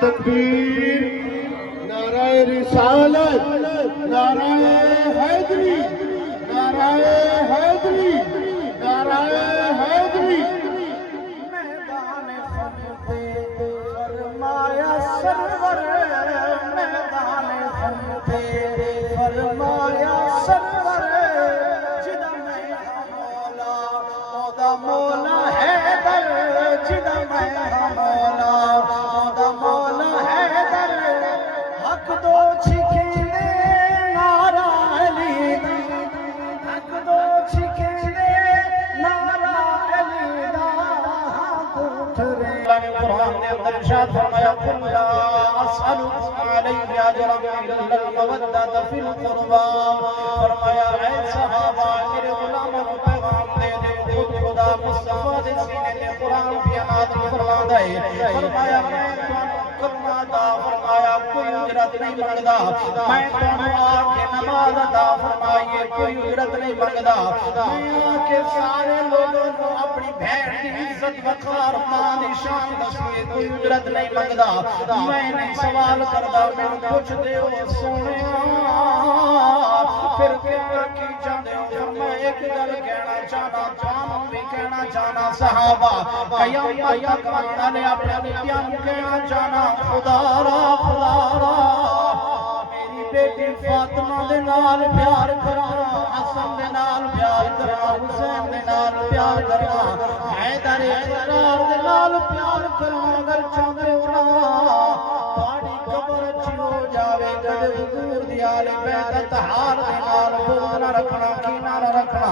تکبیر، نعرہ رسالت، نعرہ حیدری، نعرہ حیدری، نعرہ حیدری۔ میدان خم پہ فرمایا سرور، میدان خم پہ فرمایا سرور، جدا میں مولا اودا مولا حیدر، جدا میں مولا اودا مولا حیدر، حق دو چھکے نعرہ علی، حق دو چھکے نعرہ علی دا حق اٹھرے۔ اللہ نے قرآن نے اندر ارشاد فرمایا قل لا اسألکم علیہ اجرا الا المودۃ فی القربی، فرمایا اے صحابہ میرے غلاموں کو پیغام دے دے، خود خدا مصطفیٰ دے سینے تے قرآن بھی نازل فرماتا ہے، فرمایا میں کرنا عطا فرمایا کوئی اجرت نہیں منگدا، میں تانوں آ کے نماز عطا فرمائیے کوئی اجرت نہیں منگدا، میں آ کے سارے لوگوں کو اپنی بہن کی عزت وقار ماں دی شان دسیے کوئی اجرت نہیں منگدا، میں نہیں سوال کردا مینوں پوچھ دیو سونیا پھر کیا کی چاہندے ہو، میں ایک گل کہنا چاہنا تانوں بھی کہنا چاہنا صحابہ قیامت تک آنے والے اپنے نبیوں کو کہنا چاہنا خدا را میری بیٹی فاطمہ دے نال پیار کرا، حسن دے نال پیار کرا، حسین دے نال پیار کرا، حیدر اقرار دے نال پیار کرا، اگر چاہتے ہو نا تھوڑی قبر اچھی ہو جاوے کدے حضور دی آل بیت تہار دے نال بغض نہ رکھنا کینہ نہ رکھنا،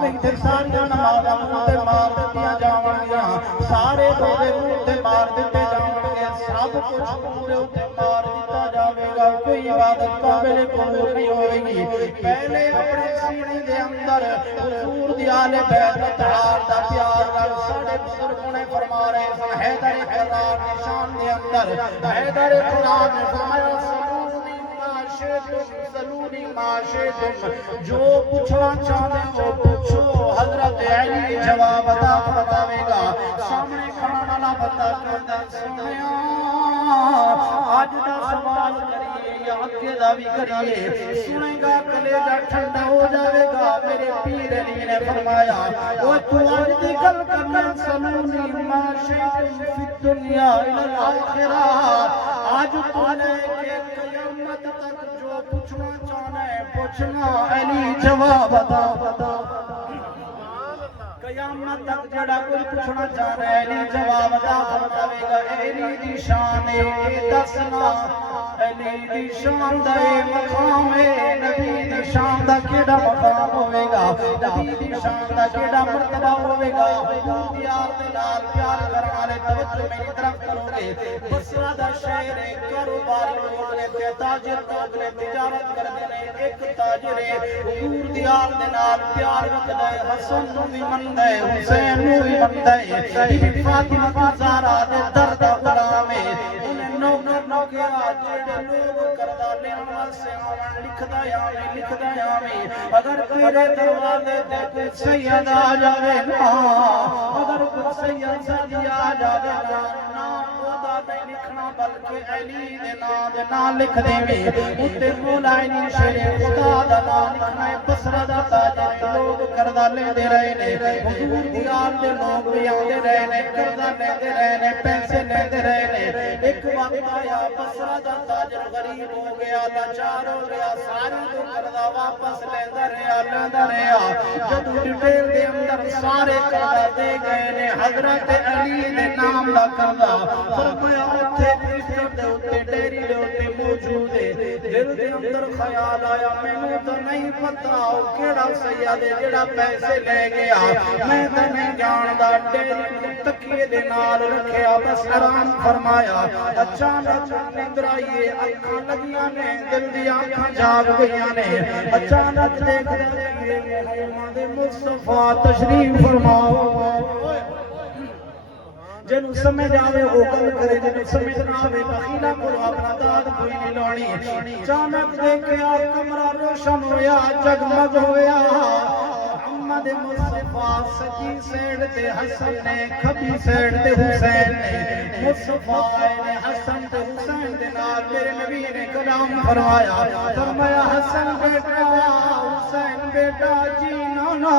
نہیں تے ساریاں نمازاں منہ تے مار دتیاں جاون گیاں، سارے روزے منہ تے مار دتے جاون گے، سب کچھ منہ دے اوتے مار دتا جاوے گا، کوئی عبادت قابل قبول نہیں ہوئے گی۔ پہلے اپنے سینے دے اندر حضور دی آل بیت تہار دا پیار رکھ، ساڈے بزرگوں نے فرما رہے ہیں حیدر اقرار دی شان دے اندر، حیدر اقرار نے فرمایا سلونی ما شئتم، جو پوچھنا چاہتے ہو پوچھو، حضرت علی جواب عطا فرماوے گا، سامنے کھڑا والا بندہ کہتا سونیا آج دا سوال کریے یا اگے دا بھی کریے، سنے گا کلیجہ ٹھنڈا ہو جاوے گا، میرے پیر علی نے فرمایا وہ تو آج دی گل کرنا سلونی ما شئتم فی الدنیا الی الاخرہ، آج تو لے کے قیامت تک جو پوچھنا چاہنا ہے پوچھنا، علی جواب عطا قیامت تک جڑا کوئی پوچھنا چاہنا ہے علی جواب عطا فرماوے گا، علی دی شان اے دسنا، علی دی شان دا مقام ہے، نبی دی شان دا کیڑا مقام ہوے گا، نبی دی شان دا کیڑا مرتبہ ہوے گا، حضور دی یار دے نال پیار کرن والے توجہ میری طرف کرو گے، بصرہ دا شہر ہے، کاروباری لوگ نے تے تاجر لوگ نے تجارت کردے نے، ایک تاجر ہے حضور دی یار دے نال پیار رکھدا ہے، حسن نوں بھی مندا ہے، حسین نوں بھی مندا ہے، بی بی فاطمہ زہرا دے در دا غلام ہے، انہیں نوکر نوکر جڑے لوگ کردا لین واسطے آون لکھدا آویں، اگر تیرے دروازے تے کوئی سید آ جاوے نا، اگر کوئی سید سادی آ جاوے نا، نام اودا نہیں لکھنا بلکہ علی دے نام لکھ دیویں، اُتے مولا علی شیر خدا دا نام لکھنا ہے، بصرہ دا تاجر لوگ کردا لیندے رہے نے، حضور دی آل دے لوگ بھی آندے رہے نے، کردا لیندے رہے نے، پیسے لیندے رہے نے، ایک وقت آیا بصرہ دا تاجر غریب ہو گیا، لاچار ہو گیا، ساری تو کردا واپس لیندا رہیا جدو ڈیٹیل دے اندر سارے کردا دے گئے نے، حضرت علی دے نام دا کردا فرمایا اوتھے رجسٹر دے اوتے ڈیری دے اوتے موجود ہے، دل دے اندر خیال آیا مینوں تو نہیں پتہ او کیڑا سید ہے جڑا پیسے لے گیا، میں تے نہیں جاندا، ڈیری تکیے دے نال رکھیا بس آرام فرمایا، اچانک نیندر آئی، اکھاں لگیاں نے، دل دی آنکھاں جاگ گئیاں نے، اچانک دیکھدا کہ محمد مصطفیٰ تشریف فرماؤ، جنوں سمجھ آوے او گل کرے، جنوں سمجھ نہ آوے بخیلا کولو اپنا داد کوئی نہیں لونی، اچانک دیکھیا کمرہ روشن ہویا، جگمگ ہویا، محمد مصطفیٰ سجی سیڑ تے حسن نے کھبی سیڑ تے حسین نے مصطفیٰ نے حسن تے حسین دے نال میرے نبی نے کلام فرمایا فرمایا حسن بیٹا حسین بیٹا جینا نا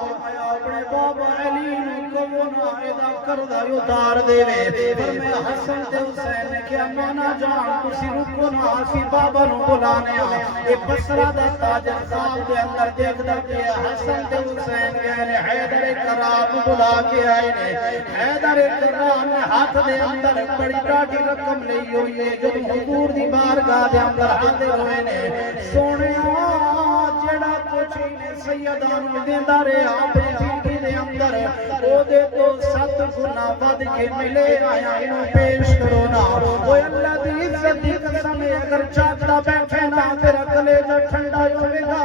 فرمایا اپنے بابا علی نو کبونا ادا کردہ اتار دے فرمایا حسن تے حسین نے کیا مانا جان کسی رکو نا آسی بابا نو بلانے اے بسرہ دا تاجر صاحب دے اندر دیکھ دا پیا حسن تے حسین گئے حیدر کرام بلا کے آئے نے حیدر کرام نے ہاتھ دے اندر بڑی ڈاٹی رقم لئی ہوئی ہے جو حضور دی بارگاہ دے اندر حاضر ہوئے نے سونے جڑا کچھ نے سیدان دیندہ رہے آپ زندگی دے اندر او دے تو 7 گنا ود کے ملے آیا انہوں پیش کرو نا وہ اللہ دی عزت دی قسم اگر چاہتا بیٹھے نا تیرا کلیجہ ٹھنڈا ہوئے گا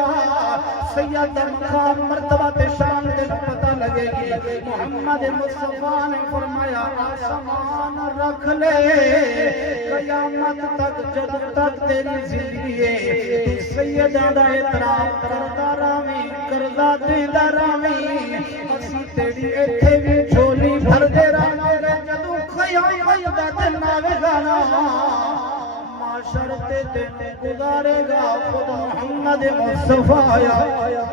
سید مقام مرتبہ تے شان دے پتہ لگے گی محمد مصطفیٰ نے فرمایا آسمان رکھ لے قیامت تک جب تک تیری زندگی ہے تو سیدہ دا احترام کردا رامی کردا دیندہ رامی اسی تیری ایتھے بھی جھولی بھر دے رامی جدوں قیامت دا دن آوے گا نا معاشر تے دن گزارے گا خود محمد مصطفیٰ آیا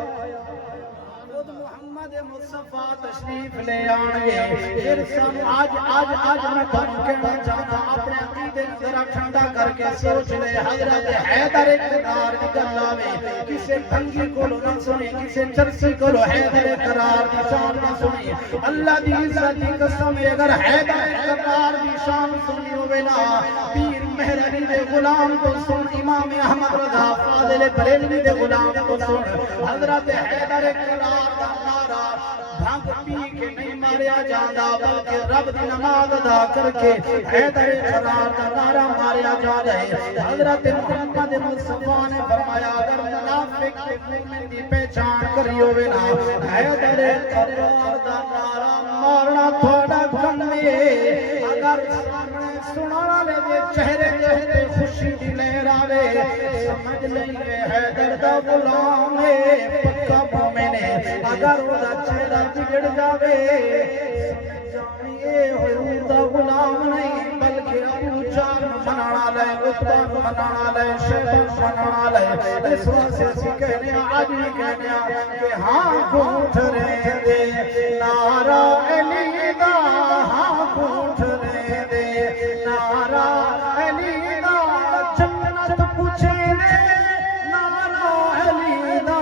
خود محمد مصطفیٰ تشریف لے آنگے پھر سب آج میں تھانوں کہنا چاہتا اپنے عقیدے ذرا ٹھنڈا کر کے سوچ لے حضرت حیدر قرار دی گلاں میں کسے ٹھنگی کولو نہ سنی کسے چرسی کولو حیدر قرار دی شان نہ سنی اللہ دی عزت دی قسم اگر حیدر قرار دی شان سنی ہوئے نا پیر مہر دے غلام تو سن امام احمد رضا فاضل بریلوی دے غلام تو سن حضرت حیدر قرار دا نعرہ بھنگ پی کے نہیں ماریا جاندہ بلکہ رب دی نماز ادا کر کے حیدر قرار دا نعرہ ماریا جاندہ ہے حضرت محمد مصطفیٰ نے فرمایا اگر منافق کے مومن دی پہچان کری ہوئے نا حیدر قرار دا نعرہ مارنا تھوڑا کم ہے اگر سامنے سنانا لے دے چہرے چہرے خوشی دی لہر آوے سمجھ لئیے حیدر دا غلام ہے پکا مومن ہے اگر وہ دا چہرہ بگڑ جاوے سمجھ جائیے حضور دا غلام نہیں بلکہ ابو جہل منانا لے عتبہ منانا لے شیبہ منانا لے اس واسطے اسی کہنے آج بھی کہنے کہ ہاں گھونٹ رہے دے نعرہ علی دا ہاں گھونٹ رہے دے نعرہ علی دا جنت پوچھے دے نعرہ علی دا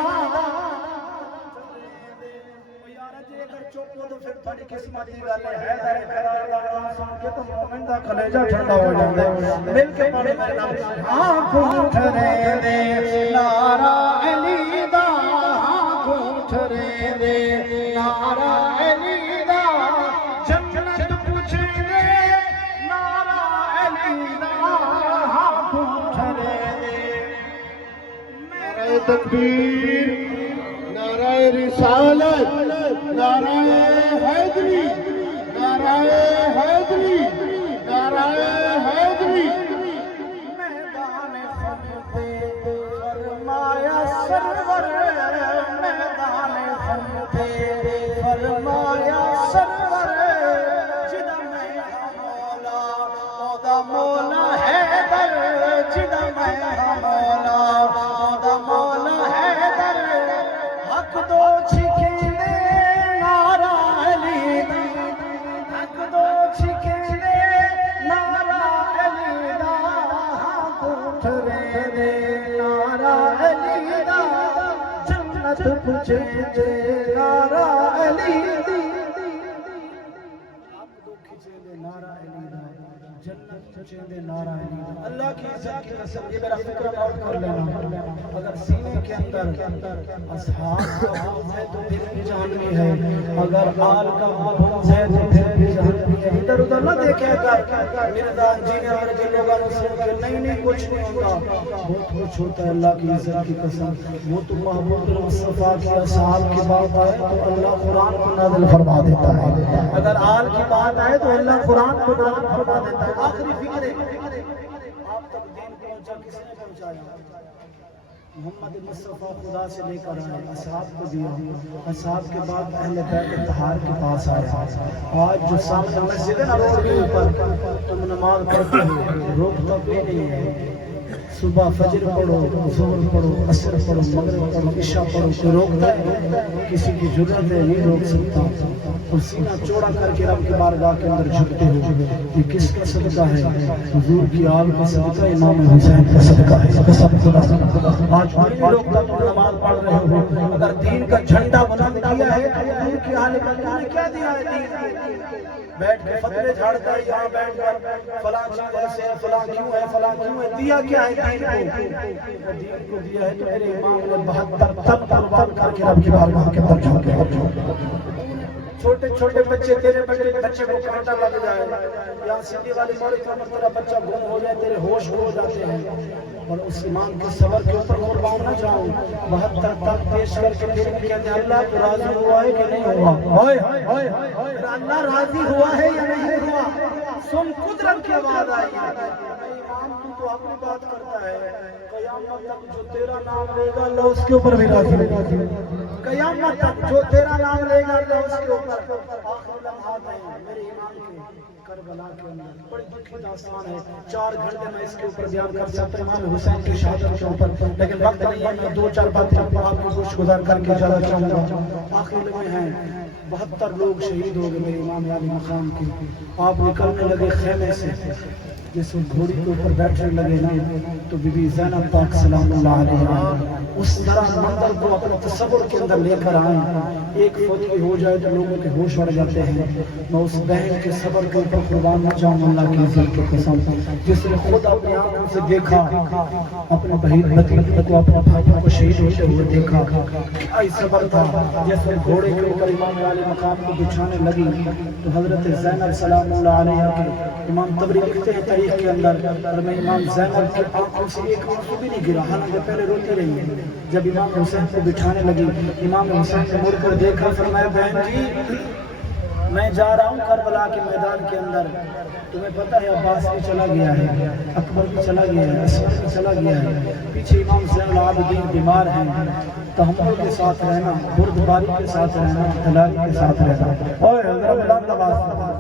تو پھر تھوڑی قسمت دی گل ہے حیدر قرار دا نام سن کے تو مومن دا کلیجہ ٹھنڈا ہو جاندا ہے مل کے پڑھ لینا ہاں گھونٹ رہے دے نعرہ علی دا ہاں گھونٹ رہے دے نعرہ علی دا جنت پوچھے دے نعرہ علی دا ہاں گھونٹ رہے دے نعرہ تکبیر نعرہ رسالت نعرہ حیدری نعرہ حیدری نعرہ حیدری میدان خم پہ فرمایا سرور میدان خم پہ فرمایا سرور جدا میں مولا اودا مولا حیدر جدا میں مولا اودا مولا حیدر حق دو چھکے دے نعرہ علی دا حق دو چھکے دے نعرہ علی دا ہاں گھونٹ رہے دے نعرہ علی دا جنت پوچھے دے نعرہ علی دی حق دو کھچے دے نعرہ علی دا جنت پوچھے دے نعرہ علی دا اللہ کی عزت کی قسم یہ میرا فکر نوٹ کر لینا اگر سینے کے اندر اصحاب کا حب ہے تو پھر بھی جہنمی ہے اگر آل کا حب ہے تو پھر بھی جہنمی ہے ادھر ادھر نہ دیکھے اگر مردان جینے والے جن لوگوں نے سن کے نہیں کچھ نہیں ہوتا بہت کچھ ہوتا ہے اللہ کی عزت کی قسم وہ تو محبوب مصطفیٰ کی اصحاب کی بات آئے تو اللہ قرآن کو نازل فرما دیتا ہے اگر آل کی بات آئے تو اللہ قرآن کو نازل فرما دیتا ہے آخری فکر ہے آپ تک دین پہنچا کس نے پہنچایا محمد مصطفیٰ خدا سے لے کر آئے، اصحاب کو دیا، اصحاب کے بعد اہل بیت طہار کے پاس آیا۔ آج جو سامنے مسجد ہے نا روڈ کے اوپر، تم نماز پڑھتے ہو، روکتا کوئی نہیں ہے۔ صبح فجر پڑھو، ظہر پڑھو، عصر پڑھو، مغرب پڑھو، عشاء پڑھو، کوئی روکتا ہے؟ کسی کی ضرورت ہے نہیں روک سکتا۔ اور سینہ چوڑا کر کے رب کی بارگاہ کے اندر جھکتے ہو، یہ کس کا صدقہ ہے؟ حضور کی آل کا صدقہ، امام حسین کا صدقہ ہے۔ قسم خدا، آج کوئی نہیں روکتا، تم نماز پڑھ رہے ہو، اگر دین کا جھنڈا بلند کیا ہے تو حضور کی آل کا تم نے کیا دیا ہے دین کو؟ بیٹھ کے فتوے جھاڑتا ہے یہاں بیٹھ کر، فلاں چیز ایسے ہے، فلاں کیوں ہے، فلاں کیوں ہے، دیا کیا ہے دین کو؟ دین کو دیا ہے تو میرے امام نے 72 تن قربان کر کے رب کی بارگاہ کے اندر جھونکے۔ چھوٹے چھوٹے بچے، تیرے بچے کو کانٹا لگ جائے، یا سیدھی والی موڑ پر تیرا بچہ گم ہو جائے، تیرے ہوش ہو جاتے ہیں، اور اس امام کے صبر کے اوپر قربان نہ جاؤں۔ 72 تن پیش کر کے پھر بھی کہتے ہیں اللہ تو راضی ہوا ہے کہ نہیں ہوا؟ اللہ راضی ہوا ہے یا نہیں ہوا؟ سن قدرت کی آواز آئی ہے، امام تو اپنی بات کرتا ہے، قیامت تک جو تیرا نام لے گا اللہ اس کے اوپر بھی راضی ہوگا۔ قیامت تک جو تیرا نام لے گا اللہ اس کے اوپر۔ آخر لمحات ہیں میرے امام کے کربلا کے اندر، بڑی دکھی داستان ہے، 4 گھنٹے میں اس کے اوپر بیان کر سکتا ہوں امام حسین کی شہادت کے اوپر، لیکن وقت نہیں ہے، میں 2-4 باتیں آپ کو خوش گزار کر کے جانا چاہوں گا۔ آخر لمحے ہیں، 72 لوگ شہید ہو گئے میرے امام علی مقام کے۔ آپ نکلنے لگے خیمے سے، جس گھوڑی کے اوپر بیٹھنے لگے نا تو بی بی زینب پاک سلام اللہ علیہ اس طرح منظر کو اپنے تصور کے اندر لے کر آئیں۔ ایک فوت ہو جائے تو لوگوں کے ہوش اڑ جاتے ہیں۔ میں اس بہن کے صبر کے اوپر قربان نہ جاؤں اللہ کی عزت کی قسم، جس نے خود اپنی آنکھوں سے دیکھا اپنے بھتیجے کو، اپنے بھائی کو شہید ہوتے ہوئے دیکھا، کیا صبر تھا۔ جیسے گھوڑے کے اوپر امام علی مقام کو بچھانے لگی تو حضرت زینب سلام اللہ علیہ کے امام تبری لکھتے ہیں تاریخ کے اندر، اور میں امام زینب کی آنکھوں سے ایک آنسو بھی نہیں گرا، حالانکہ پہلے روتی رہی ہے۔ جب امام حسین کو بٹھانے لگی، امام حسین نے مڑ کر دیکھا، فرمایا بہن جی میں جا رہا ہوں کربلا کے میدان کے اندر، تمہیں پتہ ہے عباس بھی چلا گیا ہے، اکبر بھی چلا گیا ہے، عثمان بھی چلا گیا ہے، پیچھے امام زین العابدین بیمار ہیں، تحمل کے ساتھ رہنا، بردباری کے ساتھ رہنا، دلالی کے ساتھ رہنا۔ اوے حضرت بلند آواز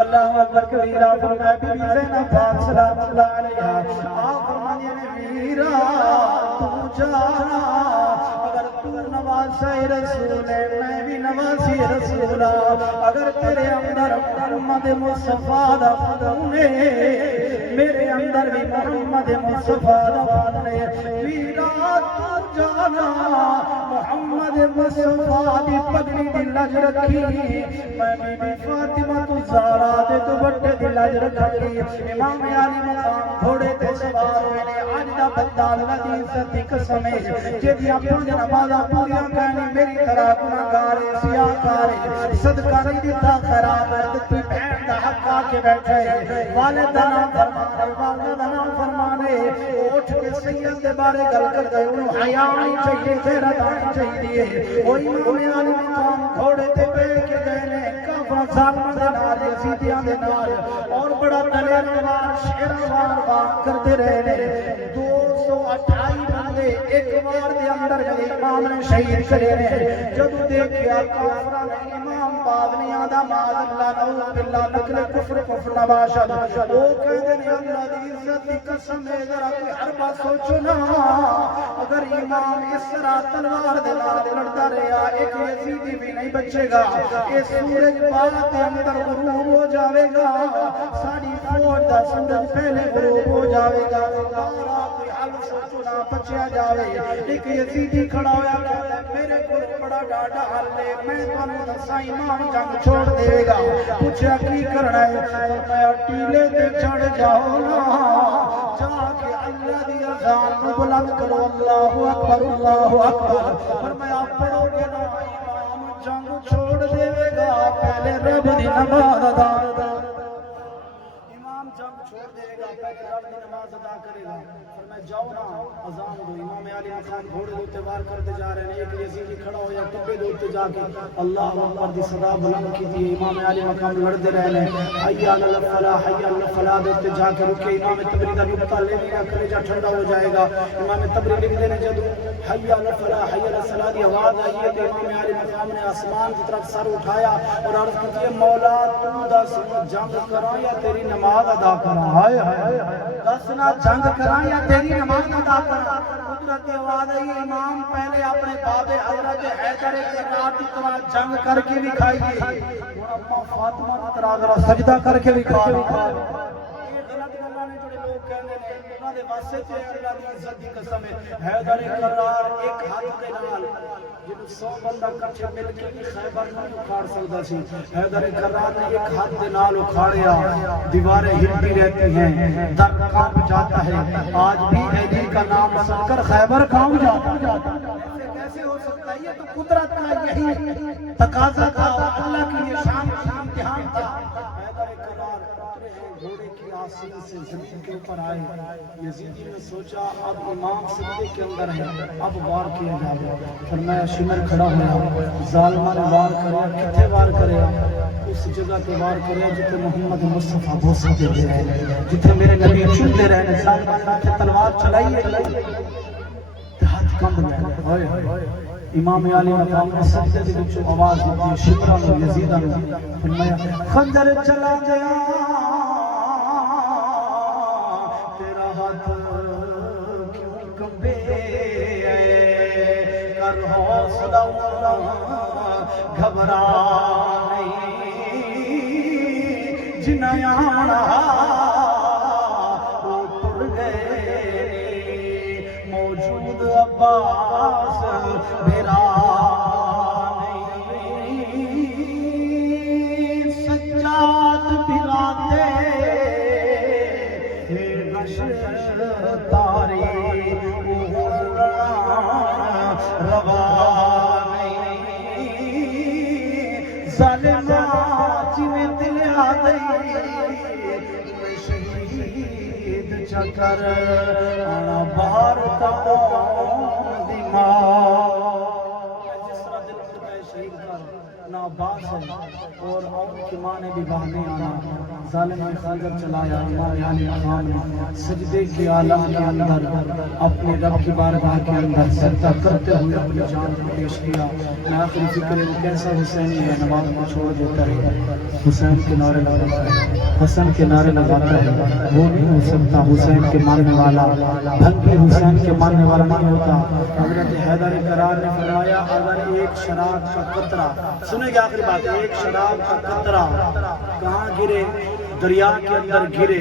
اللہ اکبر کبیرہ، فرمایا بی بی زینب پاک سلام اللہ علیہ آپ فرمانے ویرا تو جانا، اگر تو نوازے رسول ہے میں بھی نوازی رسولہ، اگر تیرے اندر محمد مصطفیٰ دا خون ہے میرے اندر بھی محمد مصطفیٰ دا خون ہے، ویرا تو جانا محمد مصطفیٰ دی پگڑی دی لج رکھی، میں بی بی فاطمہ تو زہرا دے دوپٹے دی لج رکھی، امام علی مقام گھوڑے تے سوار ہوئے نے، اج دا بندہ اللہ دی عزت دی قسم ہے جیدیاں 5 نمازاں پوریاں کرنی میری طرح گناہگار سیاہکار صدقہ نہیں دیتا خیرات دتی بہن دا حق آ کے بیٹھے، والد دا نام فرمانے، والدہ دا نام فرمانے، اٹھ کے سید دے بارے گل کر دے، انہوں حیا آنی چاہیے، غیرت آنی چاہیے۔ وہ امام علی مقام گھوڑے تے بیٹھ کے گئے نے، کافر ظالم دے نال یزیدیاں دے نال، اور بڑا دلیر وار شیروار وار کرتے رہے نے، 228 بندے ایک وار دے اندر میرے امام نے شہید کرے نے۔ جب دیکھیا کافراں نے امام باغنیاں دا معاذ اللہ نعوذ باللہ نقل کفر نباشد، وہ کہندے نے اللہ دی عزت دی قسم ہے ذرا کوئی حربہ سوچو نا، اگر امام اس طرح تلوار دے نال لڑتا رہا ایک یزیدی بھی نہیں بچے گا، یہ سورج بعد دے اندر غروب ہو جاوے گا، ساری فوج دا سورج پہلے غروب ہو جاوے گا، کوئی حل سوچو نا بچیا جاوے۔ ایک یزیدی کھڑا ہویا کہتا ہے میرے کو بڑا ڈاڈا حل ہے، میں تمہیں دسا امام جنگ چھوڑ دے گا، پوچھا کی کرنا ہے، میں ٹیلے تے چڑھ جاؤ نا، جا کے اللہ دی اذان نو بلند کرو اللہ اکبر اللہ اکبر، فرمایا پڑھو گے نا امام جنگ چھوڑ دے گا، پہلے رب دی نماز ادا، امام جنگ چھوڑ دے گا پہلے رب دی نماز ادا کرے گا۔ فرمایا جاؤ نا اذان دو امام علی مقام گھوڑے دے وار کرتے جا رہے ہیں ایک یزیدی کھڑا ہو یا ٹبے دے جا کے اللہ اکبر دی صدا بلند کی تھی امام علی مقام لڑتے رہے ہیں حی علی الفلاح حی علی الفلاح دے جا کے رکے امام تبری دا نقطہ لے لیا کلیجہ ٹھنڈا ہو جائے گا امام تبری لکھ دینے جدو حی علی الفلاح حی علی الصلاح دی آواز آئی ہے تو امام علی مقام نے آسمان کی طرف سر اٹھایا اور عرض کی مولا تو دس جنگ کراں یا تیری نماز ادا کراں ہائے ہائے دس نہ جنگ کراں یا تیری نماز ادا کراں قدرت کی آواز آئی امام پہلے اپنے باب حضرت حیدر کرار کی طرح جنگ کر کے دکھائیے اور اما فاطمہ کی طرح ذرا سجدہ کر کے دکھائیے یہ غلط گلاں نے جڑے لوگ کہندے نے انہاں دے واسطے تے اللہ دی عزت دی قسم ہے حیدر کرار ایک ہاتھ دے نال جنوں 100 بندہ کٹھے مل کے خیبر نہیں اکھاڑ سکدا سی حیدر کرار نے ایک ہاتھ دے نال اکھاڑیا دیواریں ہلتی رہتی ہیں در کانپ جاتا ہے آج بھی علی کا نام سن کر خیبر کانپ جاتا ہے کیسے ہو سکتا ہے یہ تو قدرت کا یہی تقاضا تھا اور اللہ کی یہ شان کا امتحان تھا حیدر کرار اترے ہیں گھوڑے کی آسین سے زمین کے اوپر آئے یزیدی نے سوچا اب امام سجدے کے اندر ہے اب وار کیا جائے فرمایا شمر کھڑا ہوا ظالمہ نے وار کریا کتنے وار کریا اس جگہ پہ وار کریا جتے محمد مصطفیٰ بوسہ دیتے رہے جتے میرے نبی چلتے رہے ظالمہ نے تلوار چلائیے ہاتھ کم گئے امام علی مقام نے سجدے دے وچوں آواز دی شکرا نو یزیدہ نے فرمایا خنجر چلا گیا تیرا ہاتھ کیوں کمبے کر حوصلہ گھبرا نہیں جنہیں آنا وہ ٹر گئے موجود عباس میرا نہیں سجاد بھراتے تاری روا نہیں ظالمہ جویں دل آدئی شہید چکر آنا بار کا دی ماں جس طرح دل کرتا ہے شہید کر ناباس ہے اور ان کی ماں نے بھی بہانے آنا ظالم نے خنجر چلایا امام علی مقام نے سجدے کی عالم کے اندر اپنے رب کی بارگاہ کے اندر سجدہ کرتے ہوئے اپنی جان کو پیش کیا میں آخری فکر ہے وہ کیسا حسینی ہے نماز کو چھوڑ دیتا ہے حسین کے نعرے لگاتا ہے حسن کے نعرے لگاتا ہے وہ نہیں ہو سکتا حسین کے ماننے والا بھنگی حسین کے ماننے والا نہیں ہوتا حضرت حیدر کرار نے فرمایا اگر ایک شراب کا قطرہ سنیں گے آخری بات ہے ایک شراب کا قطرہ کہاں گرے دریا کے اندر گرے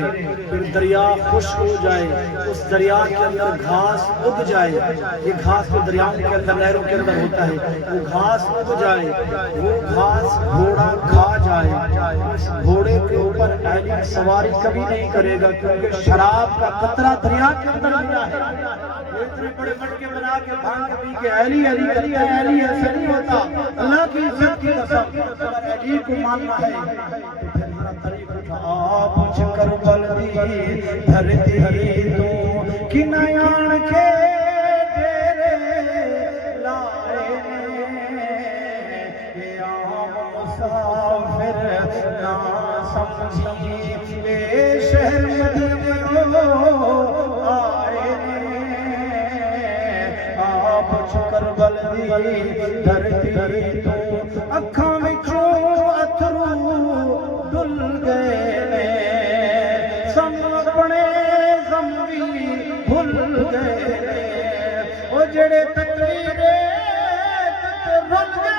پھر دریا خشک ہو جائے اس دریا کے اندر گھاس اگ جائے یہ گھاس تو دریاؤں کے اندر نہروں کے اندر ہوتا ہے وہ گھاس اگ جائے وہ گھاس گھوڑا کھا جائے اس گھوڑے کے اوپر اہلی سواری کبھی نہیں کرے گا کیونکہ شراب کا قطرہ دریا کے اندر ملا ہے اتنے بڑے مٹکے بنا کے بھانگ پی کے اہلی علی کرتے ہیں اہلی ایسا نہیں ہوتا اللہ کی عزت کی قسم اگر علی کو ماننا ہے تو پھر ہمارا طریق آپ مجھ کربل دی دھرتی تو کنیان کے تیرے لائے اے عام مسافر نہ سمجھی اے شہر مدینہ آئے آپ مجھ کربل دی دھرتی تو اکھاں وچوں اتھرو دل گئے سم اپنے غم بھی بھول گئے وہ جڑے تقریرے رل گئے